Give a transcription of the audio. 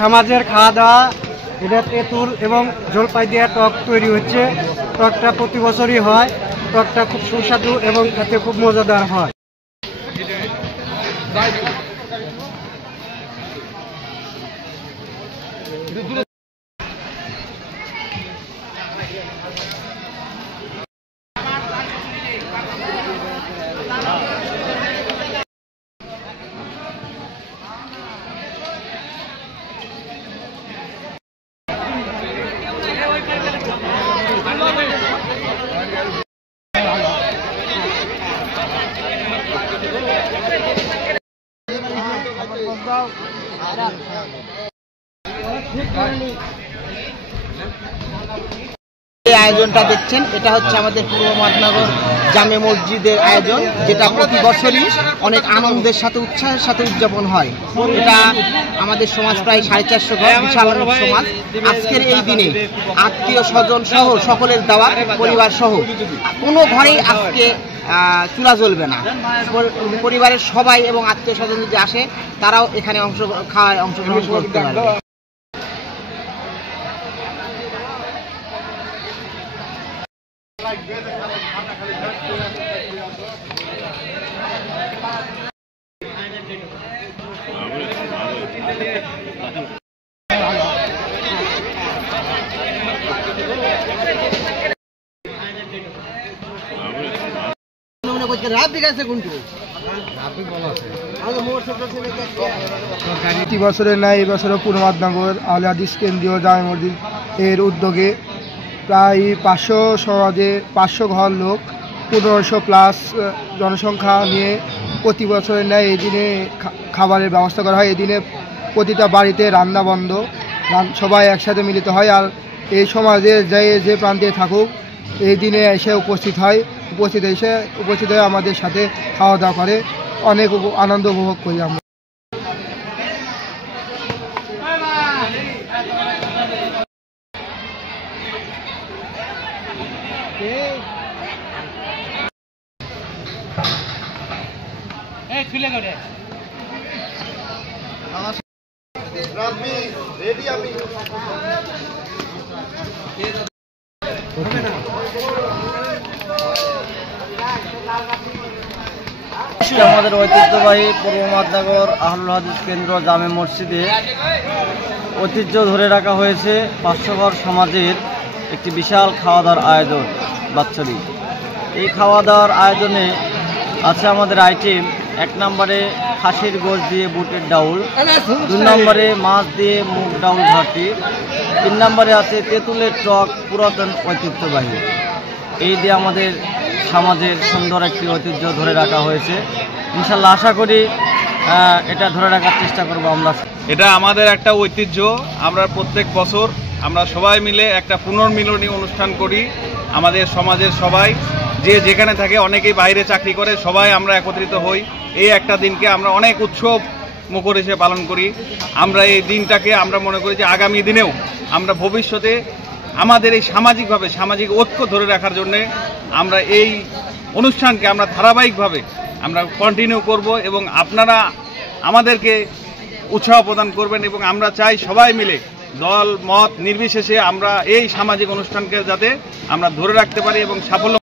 সমাজের খাওয়া দাওয়া, এটা তেঁতুল এবং জলপাই দিয়ে টক তৈরি হচ্ছে। টকটা প্রতি বছরই হয়। টকটা খুব সুস্বাদু এবং খেতে খুব মজাদার হয়। এই আয়োজনটা দেখছেন, এটা হচ্ছে আমাদের পূর্ব মহানগর জামে মসজিদের আয়োজন, যেটা প্রতি বছরই অনেক আনন্দের সাথে উৎসাহের সাথে উদযাপন হয়। এটা আমাদের সমাজ প্রায় 450 ঘর, বিশাল সমাজ। আজকের এই দিনে আত্মীয় স্বজন সহ সকলের দাওয়াত, পরিবার সহ কোনো ঘরেই আজকে চুলা জ্বলবে না। পরিবারের সবাই এবং আত্মীয় স্বজন যদি আসে, তারাও এখানে অংশগ্রহণ করতে পারবে। প্রতি বছরের ন্যায় এবছরও পূর্ব মহানগর আহলে হাদিস কেন্দ্রীয় জামে মসজিদ এর উদ্যোগে প্রায় 500 ঘর লোক, 1500+ জনসংখ্যা নিয়ে প্রতি বছরের ন্যায় এই দিনে খাবারের ব্যবস্থা করা হয়। এই দিনে প্রতিটা বাড়িতে রান্না বন্ধ, সবাই একসাথে মিলিত হয়। আর এই সমাজের যে প্রান্তে থাকুক, এই দিনে এসে উপস্থিত হয়ে আমাদের সাথে খাওয়া দাওয়া করে, অনেক আনন্দ উপভোগ করি আমরা। আমাদের ঐতিহ্যবাহী পূর্ব মহানগর আহলে হাদিস কেন্দ্র জামে মসজিদে ঐতিহ্য ধরে রাখা হয়েছে 500 ঘর সমাজের একটি বিশাল খাওয়া দাওয়ার আয়োজন বাৎসরিক। এই খাওয়া দাওয়ার আয়োজনে আছে আমাদের আইটেম: 1 নম্বরে খাসির গোশ দিয়ে বুটের ডাউল, 2 নম্বরে মাছ দিয়ে মুগ ডাউল ভাটি, 3 নম্বরে আছে তেঁতুলের টক, পুরাতন ঐতিহ্যবাহী। এই দিয়ে আমাদের সমাজের সুন্দর একটি ঐতিহ্য ধরে রাখা হয়েছে। ইনশাল্লাহ আশা করি এটা ধরে রাখার চেষ্টা করব আমরা। এটা আমাদের একটা ঐতিহ্য। আমরা প্রত্যেক বছর আমরা সবাই মিলে একটা পুনর্মিলনী অনুষ্ঠান করি। আমাদের সমাজের সবাই যে যেখানে থাকে, অনেকেই বাইরে চাকরি করে, সবাই আমরা একত্রিত হই। এই একটা দিনকে আমরা অনেক উৎসব মুখর হিসেবে পালন করি। আমরা এই দিনটাকে আমরা মনে করি যে আগামী দিনেও আমরা ভবিষ্যতে আমাদের এই সামাজিক ঐক্য ধরে রাখার জন্যে আমরা এই অনুষ্ঠানকে আমরা ধারাবাহিকভাবে আমরা কন্টিনিউ করব এবং আপনারা আমাদেরকে উৎসাহ প্রদান করবেন। এবং আমরা চাই সবাই মিলে দল মত নির্বিশেষে আমরা এই সামাজিক অনুষ্ঠানকে যাতে আমরা ধরে রাখতে পারি এবং সাফল্য